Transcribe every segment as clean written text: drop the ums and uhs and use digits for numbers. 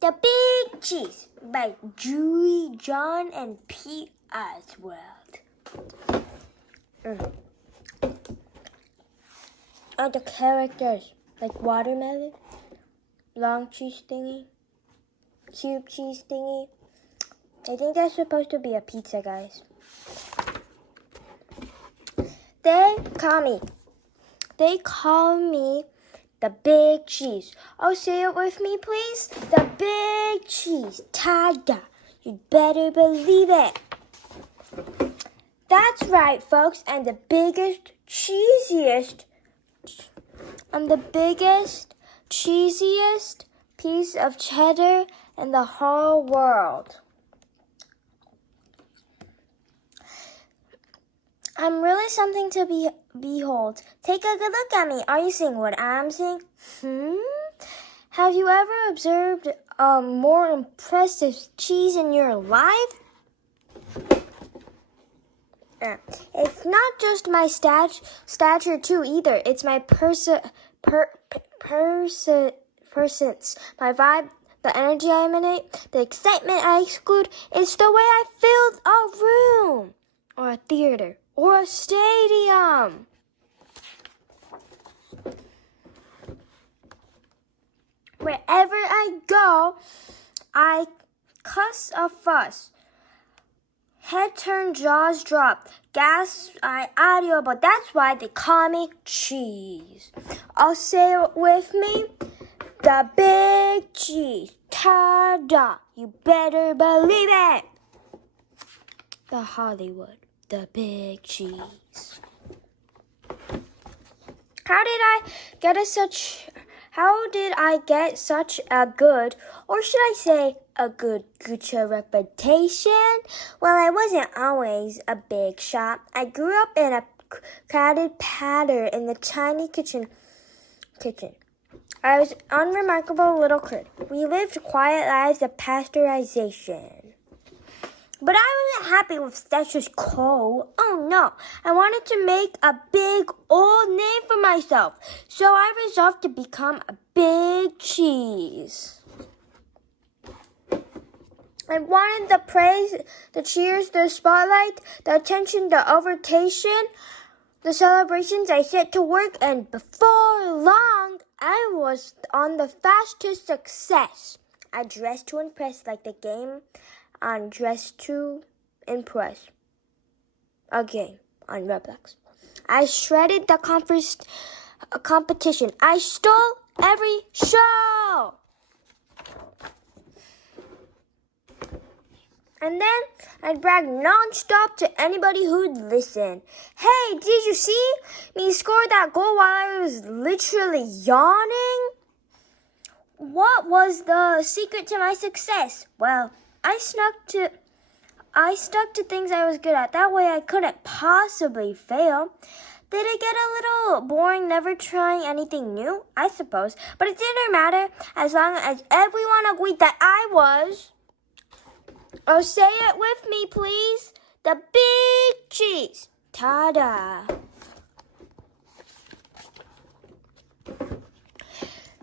The Big Cheese by Jory, John, and Pete Oswald. Are the characters like watermelon, long cheese thingy, cube cheese thingy? I think that's supposed to be a pizza, guys. They call me the Big Cheese. Oh, say it with me, please. The Big Cheese. Ta-da. You better believe it. That's right, folks. I'm the biggest, cheesiest piece of cheddar in the whole world. I'm really something to behold. Take a good look at me. Are you seeing what I'm seeing? Have you ever observed a more impressive cheese in your life? It's not just my stature too either. It's my persons, my vibe, the energy I emanate, the excitement I exude. It's the way I fill a room or a theater or a stadium. Wherever I go, I cuss a fuss. Head turn, jaws drop. Gasp, I audiobook. That's why they call me cheese. I'll say it with me. The Big Cheese. Ta-da. You better believe it. The Hollywood. The Big Cheese. How did I get such a good, or should I say a good Gucci reputation? Well, I wasn't always a big shot. I grew up in a crowded patter in the tiny kitchen. I was an unremarkable little kid. We lived quiet lives of pasteurization. But I wasn't happy with status quo. Oh no, I wanted to make a big old name for myself. So I resolved to become a big cheese. I wanted the praise, the cheers, the spotlight, the attention, the ovation, the celebrations. I set to work, and before long, I was on the fast to success. I dressed to impress like the game on Dress to Impress, a game on Roblox. I shredded the competition. I stole every show. And then I'd brag nonstop to anybody who'd listen. Hey, did you see me score that goal while I was literally yawning? What was the secret to my success? Well, I stuck to things I was good at. That way I couldn't possibly fail. Did it get a little boring never trying anything new? I suppose. But it didn't matter as long as everyone agreed that I was. Oh, say it with me, please. The Big Cheese. Ta-da.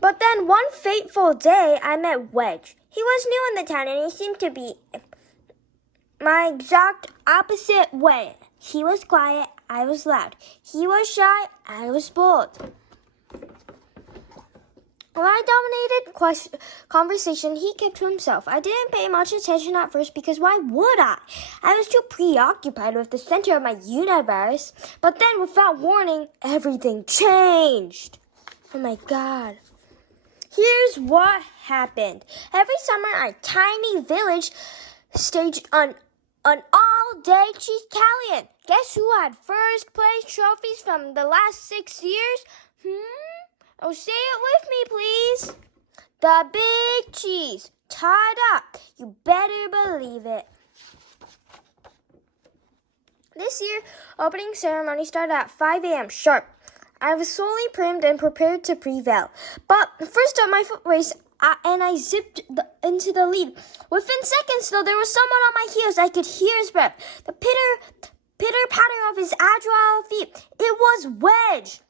But then one fateful day, I met Wedge. He was new in the town, and he seemed to be my exact opposite way. He was quiet, I was loud. He was shy, I was bold. When I dominated conversation, he kept to himself. I didn't pay much attention at first because why would I? I was too preoccupied with the center of my universe. But then, without warning, everything changed. Oh my God. Here's what happened. Every summer, our tiny village staged an all-day cheese talent. Guess who had first place trophies from the last 6 years? Oh, say it with me, please. The Big Cheese. Ta-da. You better believe it. This year, opening ceremony started at 5 a.m. sharp. I was solely primed and prepared to prevail. But first up, my foot raced, and I zipped into the lead. Within seconds, though, there was someone on my heels. I could hear his breath, the pitter-patter of his agile feet. It was Wedge.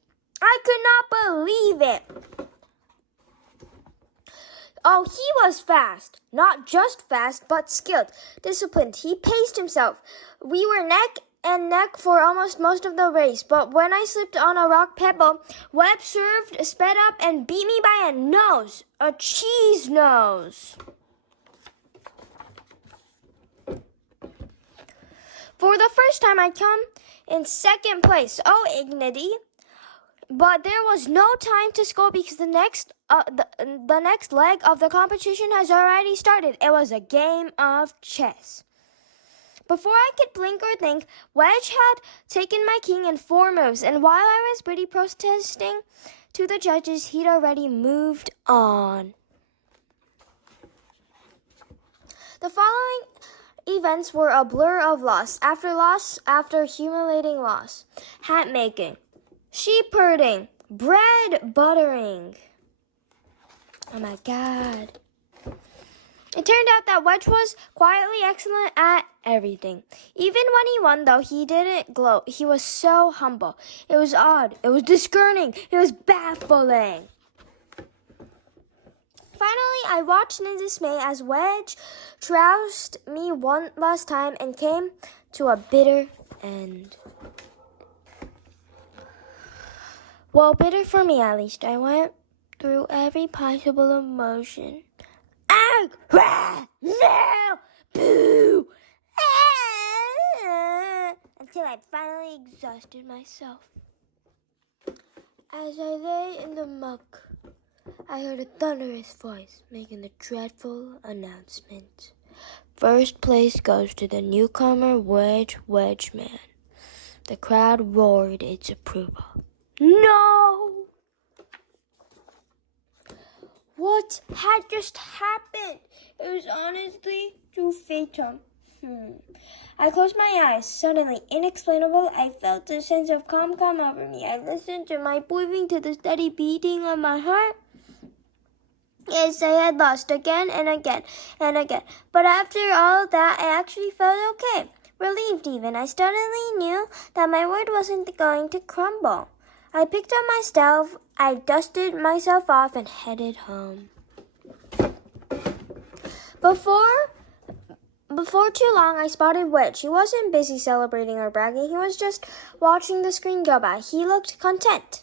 I could not believe it. Oh, he was fast. Not just fast, but skilled, disciplined. He paced himself. We were neck and neck for almost most of the race, but when I slipped on a rock pebble, Webb sped up and beat me by a nose, a cheese nose. For the first time, I come in second place. Oh, Ignity. But there was no time to scold because the next leg of the competition has already started. It was a game of chess. Before I could blink or think, Wedge had taken my king in 4 moves, and while I was pretty protesting to the judges, he'd already moved on. The following events were a blur of loss after humiliating loss. Hat making, sheep herding, bread buttering. Oh my God. It turned out that Wedge was quietly excellent at everything. Even when he won, though, he didn't gloat. He was so humble. It was odd. It was discerning. It was baffling. Finally, I watched in dismay as Wedge trounced me one last time and came to a bitter end. Well, bitter for me, at least. I went through every possible emotion. Ag, rah, no, boo, until I finally exhausted myself. As I lay in the muck, I heard a thunderous voice making the dreadful announcement. First place goes to the newcomer Wedge Man. The crowd roared its approval. No! What had just happened? It was honestly too fatal. I closed my eyes. Suddenly, inexplainable, I felt a sense of calm come over me. I listened to my breathing, to the steady beating of my heart. Yes, I had lost again and again and again. But after all that, I actually felt okay. Relieved even. I suddenly knew that my word wasn't going to crumble. I picked up my staff, I dusted myself off, and headed home. Before too long, I spotted Wedge. He wasn't busy celebrating or bragging. He was just watching the screen go by. He looked content.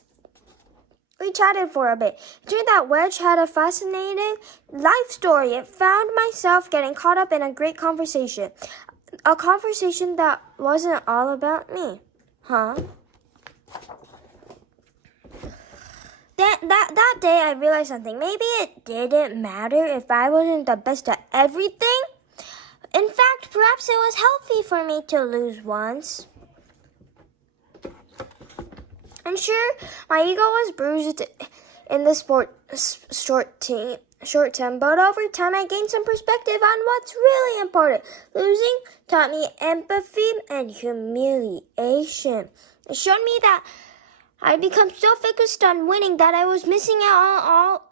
We chatted for a bit. It turned out Wedge had a fascinating life story. I found myself getting caught up in a great conversation. A conversation that wasn't all about me. That day, I realized something. Maybe it didn't matter if I wasn't the best at everything. In fact, perhaps it was healthy for me to lose once. I'm sure my ego was bruised in the short term, but over time I gained some perspective on what's really important. Losing taught me empathy and humiliation. It showed me that I'd become so focused on winning that I was missing out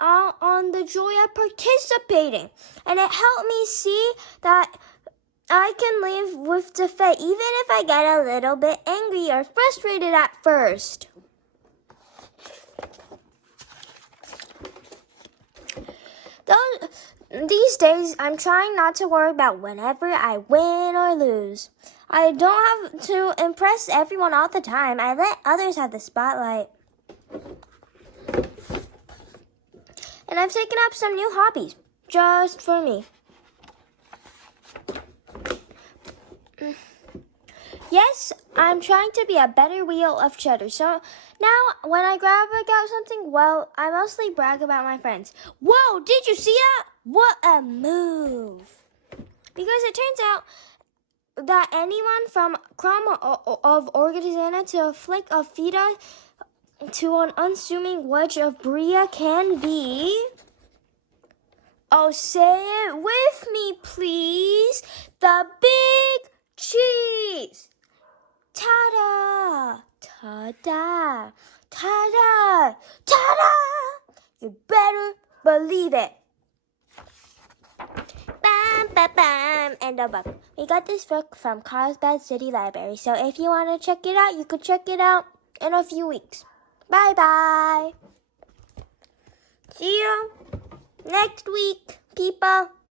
on the joy of participating. And it helped me see that I can live with defeat even if I get a little bit angry or frustrated at first. These days, I'm trying not to worry about whenever I win or lose. I don't have to impress everyone all the time. I let others have the spotlight. And I've taken up some new hobbies, just for me. Yes, I'm trying to be a better wheel of cheddar. So now, when I grab out something, well, I mostly brag about my friends. Whoa, did you see that? What a move. Because it turns out that anyone from crumb of Orgazana to a flick of Fita to an unassuming wedge of Bria can be... Oh, say it with me, please. The big cheese. Ta-da! Ta-da! Ta-da! Ta-da! You better believe it. Bam, bam, bam, and a book. We got this book from Carlsbad City Library, so if you want to check it out, you could check it out in a few weeks. Bye-bye. See you next week, people.